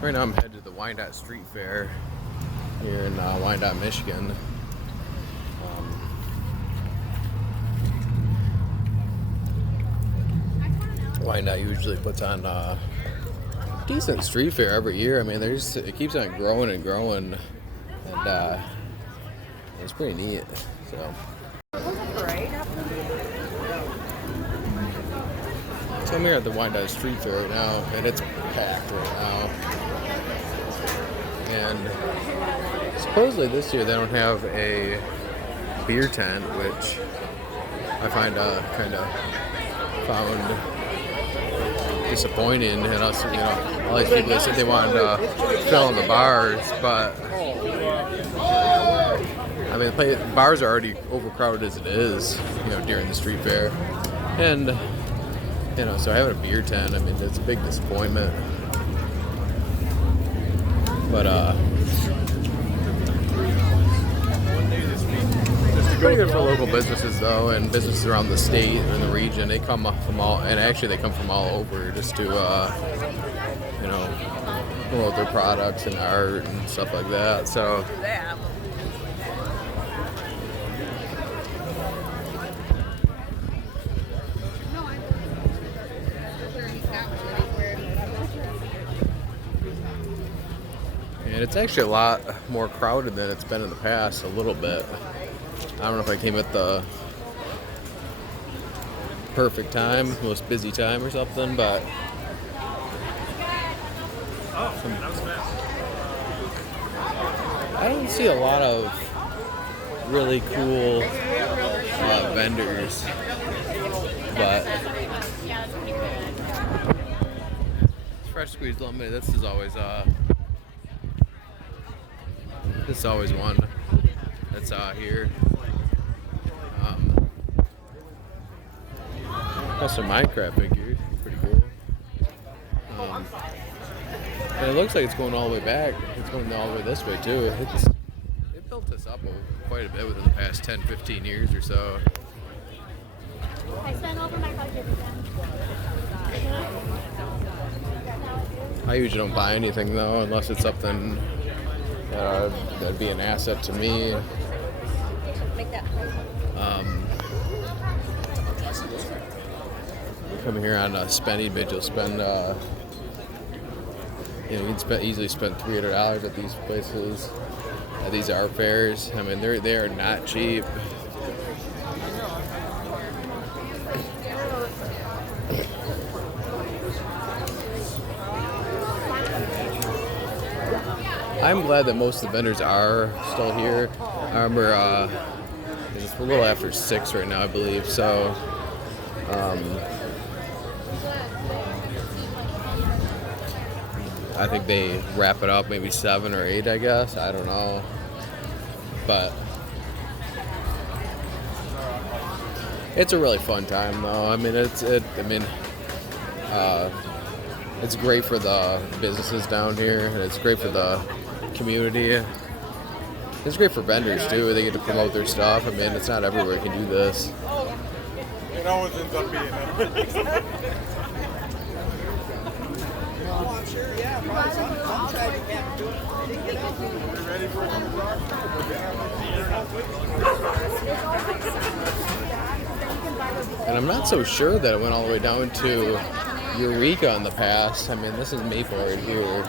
Right now I'm headed to the Wyandotte Street Fair here in Wyandotte, Michigan. Wyandotte usually puts on a decent street fair every year. I mean, it keeps on growing and growing, and it's pretty neat. So I'm here at the Wyandotte Street Fair right now, and it's packed right now. And supposedly this year they don't have a beer tent, which I find kind of found disappointing. And us, all these people that said they wanted to fill in the bars, but I mean, the bars are already overcrowded as it is, during the street fair, and so having a beer tent, I mean, it's a big disappointment. But pretty good for local businesses though, and businesses around the state and the region. They come from all, and actually they come from all over just to promote their products and art and stuff like that. So. And it's actually a lot more crowded than it's been in the past, a little bit. I don't know if I came at the perfect time, most busy time or something, but I don't see a lot of really cool vendors, but fresh squeezed lemonade, this is always one that's here. Got some Minecraft figures, pretty cool. And it looks like it's going all the way back. It's going all the way this way too. It built this up quite a bit within the past 10, 15 years or so. I spent over my budget again. I usually don't buy anything though, unless it's something that'd be an asset to me. Coming here on a spending bid, you'll spend, you can easily spend $300 at these places, at these art fairs. I mean, they are not cheap. I'm glad that most of the vendors are still here. I remember it's a little after 6 right now, I believe. So, I think they wrap it up maybe 7 or 8, I guess. I don't know, but it's a really fun time, though. I mean, it's great for the businesses down here. It's great for the community. It's great for vendors too. They get to promote their stuff. I mean, it's not everywhere you can do this. It always ends up being it. And I'm not so sure that it went all the way down to Eureka in the past. I mean, this is Maple right here.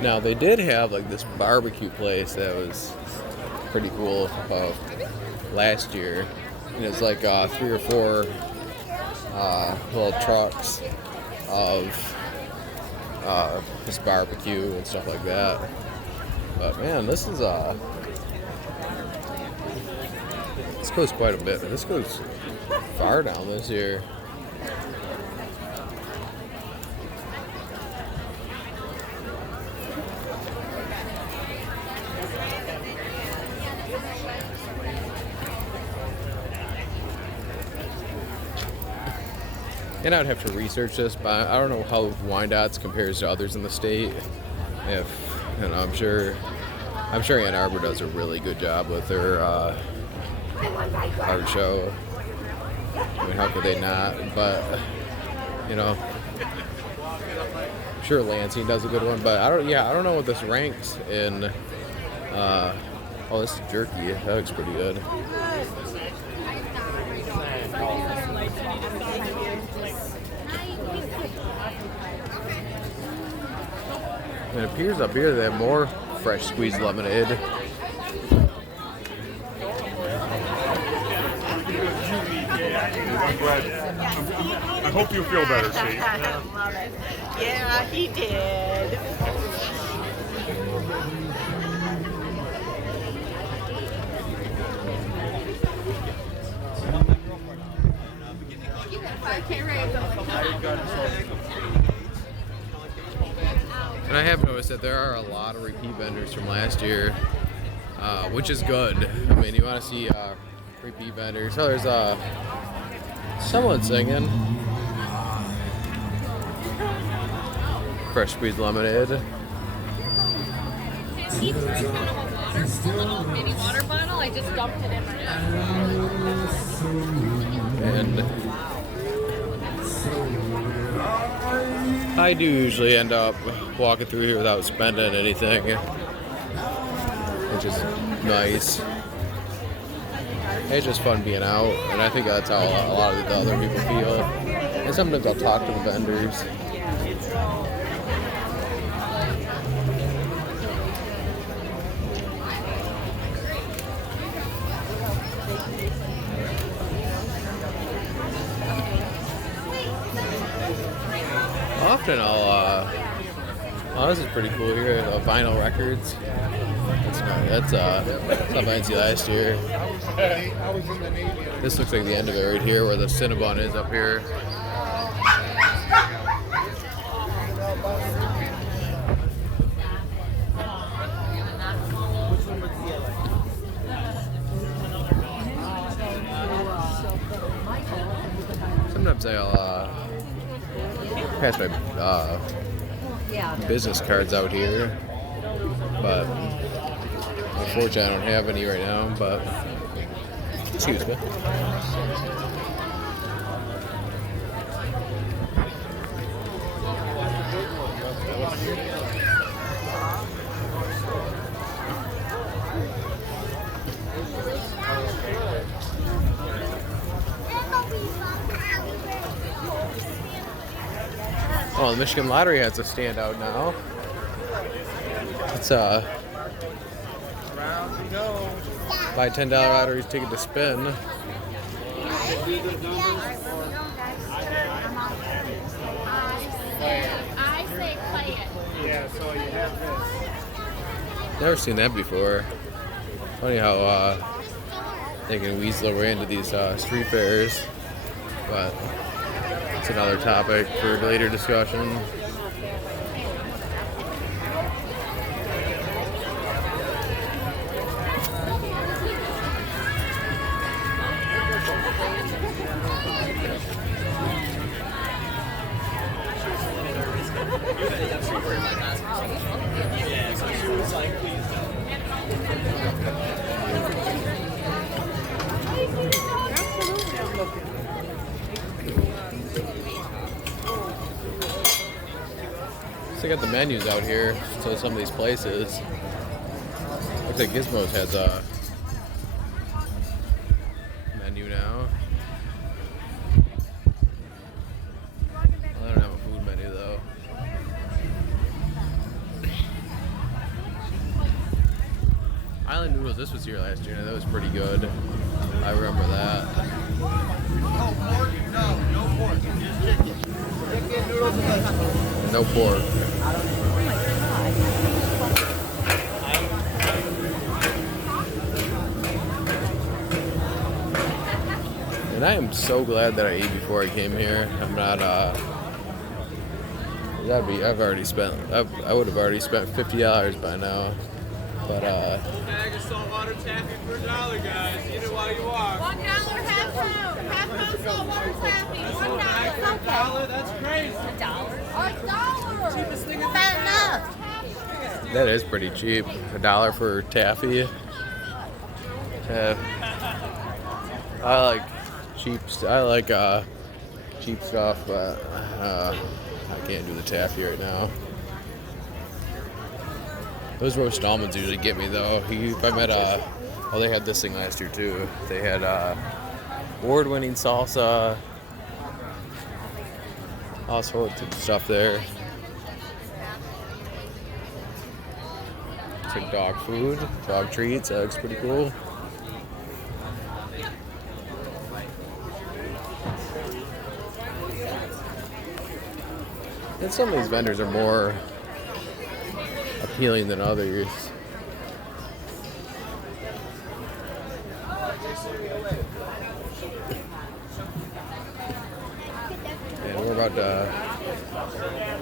Now, they did have like this barbecue place that was pretty cool last year. And it's like 3 or 4 little trucks of just barbecue and stuff like that. But man, this goes quite a bit. This goes far down this year. And I'd have to research this, but I don't know how Wyandotte compares to others in the state. I'm sure Ann Arbor does a really good job with their art show. I mean, how could they not? But you know, sure, Lansing does a good one, but I don't know what this ranks in. Oh, this is jerky. That looks pretty good. And it appears up here they have more fresh squeezed lemonade. I'm glad. I hope you feel better, Steve. Love it. Yeah, he did. And I have noticed that there are a lot of repeat vendors from last year, which is good. I mean, you want to see repeat vendors. So there's someone singing. Fresh squeezed lemonade. Each person of water, a little mini water bottle. I just dumped it in right now. And I do usually end up walking through here without spending anything, which is nice. It's just fun being out, and I think that's how a lot of the other people feel. And sometimes I'll talk to the vendors. Often oh, this is pretty cool here. Vinyl records. That's something I didn't see last year. This looks like the end of it right here, where the Cinnabon is up here. Sometimes I'll pass my business cards out here, but unfortunately I don't have any right now. But excuse me. Oh, the Michigan Lottery has a standout now. It's buy $10 lotteries ticket to spin. I say play it. Yeah, so you have this. Never seen that before. Funny how they can weasel their way into these street fairs, but it's another topic for later discussion. They got the menus out here, so some of these places. Looks like Gizmos has a menu now. Well, they don't have a food menu though. Island Noodles, this was here last year, and that was pretty good. I remember that. No pork. And I am so glad that I ate before I came here. I'm not I've already spent I would have already spent $50 by now. But bag of saltwater taffy for $1, guys. Eat it while you walk. $1 half pound saltwater taffy. $1. That's crazy. $1. Cheapest thing in the Not enough. that is pretty cheap. $1 for taffy. I like I like cheap stuff, but I can't do the taffy right now. Those roast almonds usually get me though. If I'm at oh, they had this thing last year too. They had award-winning salsa, all sorts of stuff there. It's like dog food, dog treats. That looks pretty cool. And some of these vendors are more appealing than others. And we're about to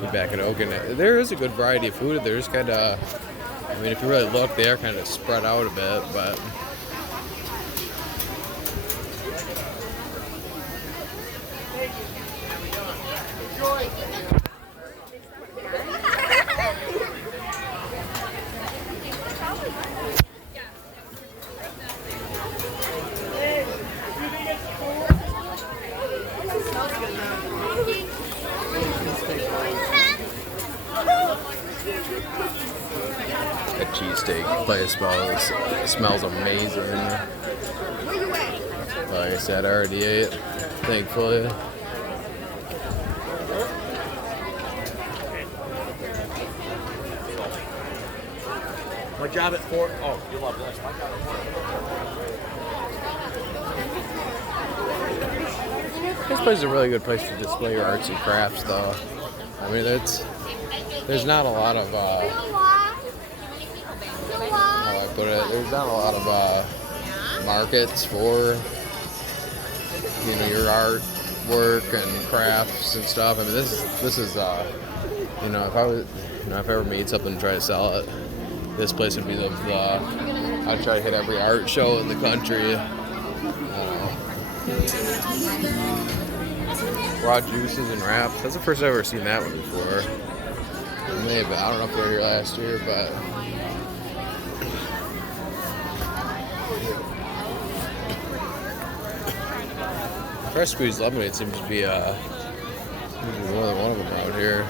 be back at Oaken. There is a good variety of food. There's kind of, I mean, if you really look, they are kind of spread out a bit, but a cheesesteak place smells amazing. Like I said, I already ate, thankfully. My job at Fort. Oh, you love this. My job at This place is a really good place to display your arts and crafts, though. I mean, there's not a lot of how I put it. There's not a lot of markets for your art work and crafts and stuff. I mean, this is if I was if I ever made something and try to sell it, this place would be the I'd try to hit every art show in the country. Raw juices and wraps. That's the first I've ever seen that one before. Maybe I don't know if they were here last year, but fresh squeezed lemonade seems to be more than one of them around here.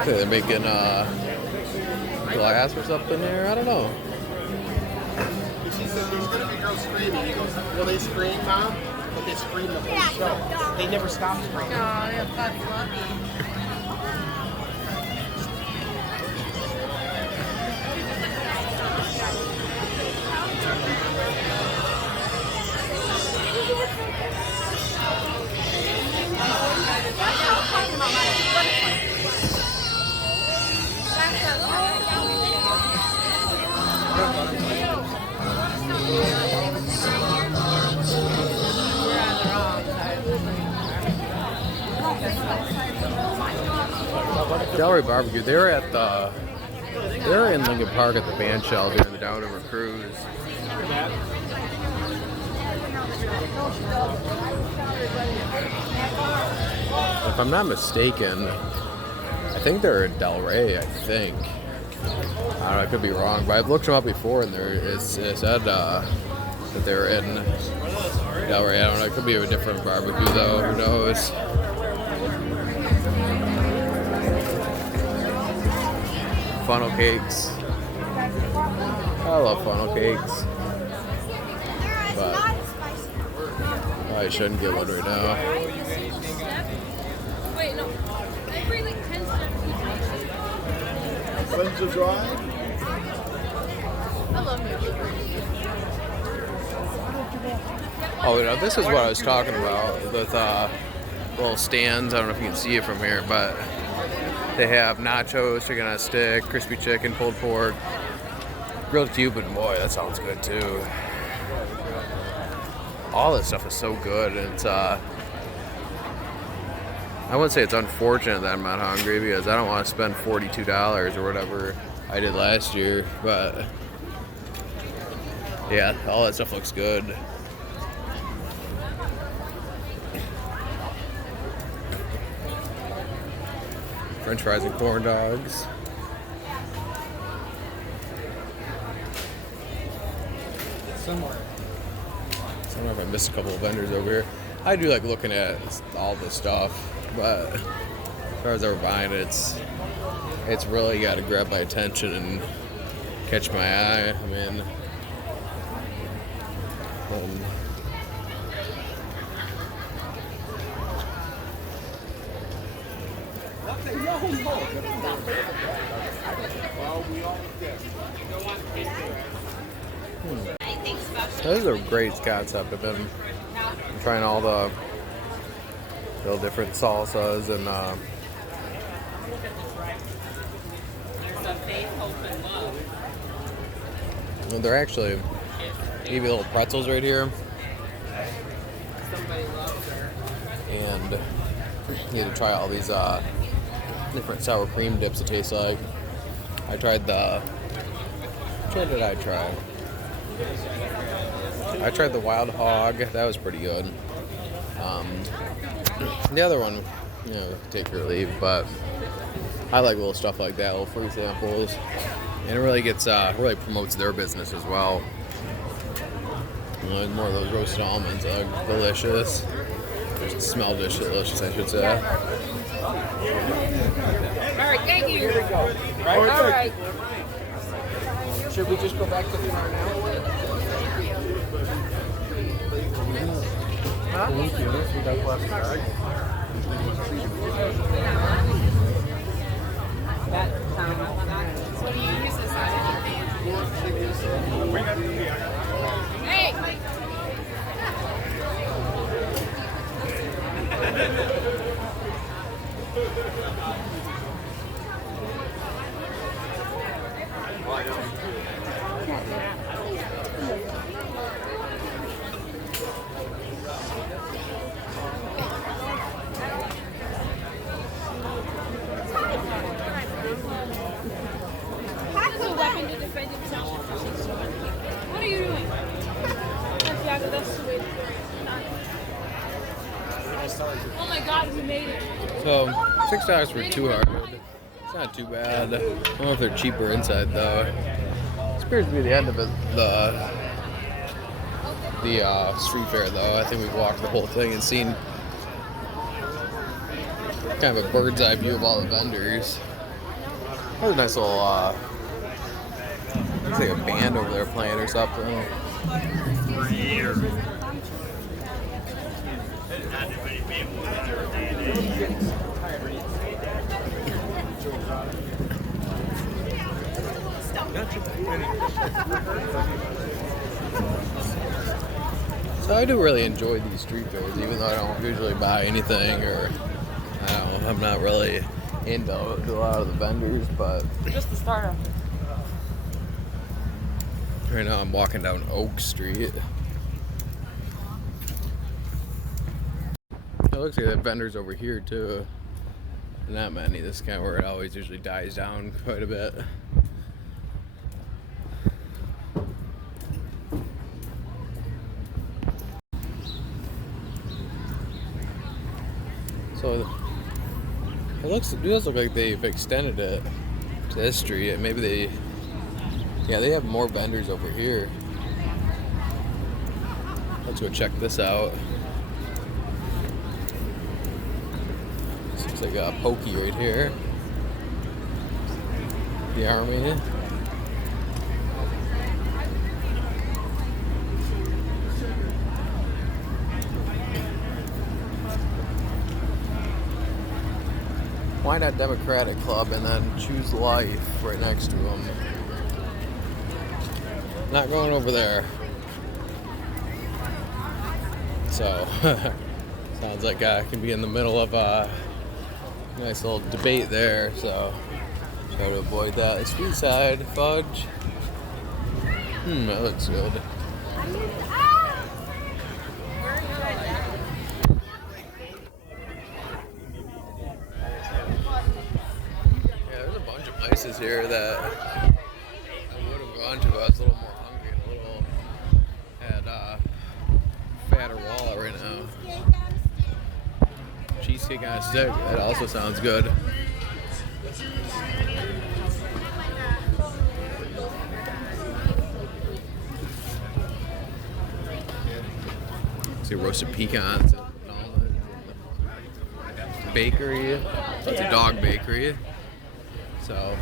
Okay, they're making glass or something there. I don't know. These gonna be girls screaming. He goes, "Will they scream, Mom?" But they scream the whole show. They never stop screaming. Gallery Barbecue. They were in Lincoln Park at the band shell during the Downriver Cruise. If I'm not mistaken, I think they're in Del Rey. I think. I don't know. I could be wrong, but I've looked them up before, and it said that they're in Del Rey. I don't know. It could be a different barbecue though. Who knows? Funnel cakes. I love funnel cakes. But I shouldn't get one right now. Wait, no. I bring like 10 steps. When's the drive? I love music. Oh, this is what I was talking about with little stands. I don't know if you can see it from here, but they have nachos, chicken on a stick, crispy chicken, pulled pork, grilled Cuban. Boy, that sounds good too. All this stuff is so good, and it's I wouldn't say it's unfortunate that I'm not hungry, because I don't want to spend $42 or whatever I did last year, but yeah, all that stuff looks good. French fries and corn dogs. Somewhere if I missed a couple of vendors over here. I do like looking at all the stuff, but as far as ever buying it, it's really got to grab my attention and catch my eye. I mean, those are great concept. I've been trying all the different salsas and they're actually maybe little pretzels right here. And you need to try all these different sour cream dips it tastes like. I tried which one did I try? I tried the Wild Hog. That was pretty good. The other one, you know, take or leave, but I like little stuff like that, little free samples. And it really gets, really promotes their business as well. You know, more of those roasted almonds are delicious. Smell delicious, I should say. All right, thank you. Here we go. All right. Should we just go back to the car now? Thank you. We got plastic bag. So do you use this on anything? Hey! What are you doing? That's the way to do it. Oh my God, we made it. So, $6 for 2 hard. It's not too bad. I don't know if they're cheaper inside though. This appears to be the end of it. The street fair though. I think we've walked the whole thing and seen kind of a bird's eye view of all the vendors. There's a nice little looks like a band over there playing or something. So I do really enjoy these street fairs, even though I don't usually buy anything, or I don't know, I'm not really into a lot of the vendors, but Just the starter. right now I'm walking down Oak Street. It looks like the vendors over here too. Not many. This is kind of where it always usually dies down quite a bit. So it does look like they've extended it to this street. Maybe they have more vendors over here. Let's go check this out. This looks like a Pokey right here. The Army. Wyandotte Democratic Club, and then Choose Life right next to them. Not going over there. So, sounds like I can be in the middle of a nice little debate there, so try to avoid that. Sweet side fudge. That looks good. places here that I would have gone to if I was a little more hungry and a little had fatter wallet right now. Cheesecake on a stick, that also sounds good. See roasted pecans and almonds. Bakery. So it's a dog bakery. So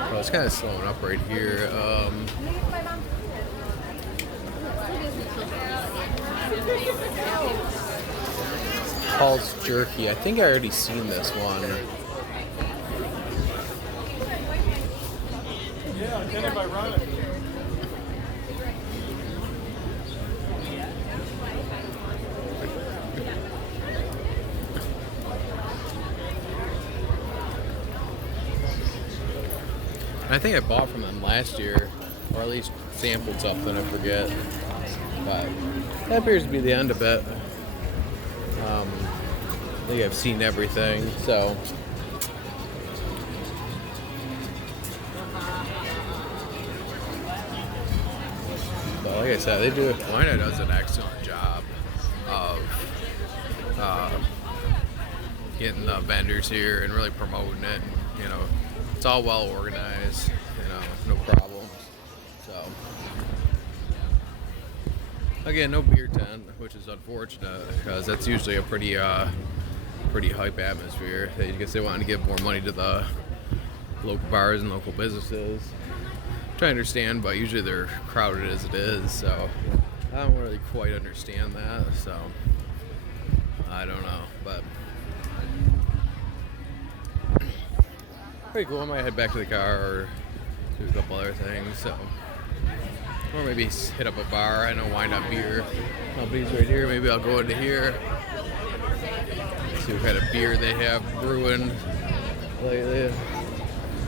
well, it's kind of slowing up right here. Paul's Jerky. I think I already seen this one. Yeah, I did it by running. I think I bought from them last year, or at least sampled something, I forget. But that appears to be the end of it. I think I've seen everything, so. But like I said, Wyandotte does an excellent job of getting the vendors here and really promoting it. You know, it's all well organized, you know, no problems. So, again, no beer tent, which is unfortunate because that's usually a pretty hype atmosphere. I guess they want to give more money to the local bars and local businesses. Which I understand, but usually they're crowded as it is, so I don't really quite understand that. So, I don't know, but. Pretty cool. I might head back to the car or do a couple other things. So, or maybe hit up a bar. I know Wyandotte Beer Company's right here. Maybe I'll go into here, see what kind of beer they have brewing lately.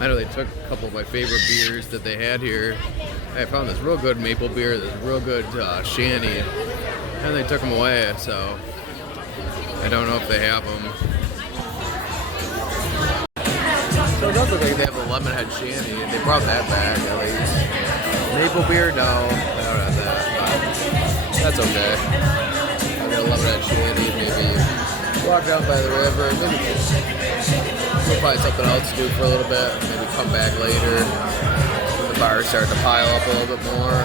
I know they took a couple of my favorite beers that they had here. I found this real good maple beer, this real good shandy, and they took them away. So I don't know if they have them. So it does look like they have the lemon head shandy. They brought that back at least. Maple beer, no, I don't have that, but that's okay. I'll get a lemon head shandy, maybe walk down by the river. Maybe we'll find something else to do for a little bit. Maybe come back later when the bars start to pile up a little bit more.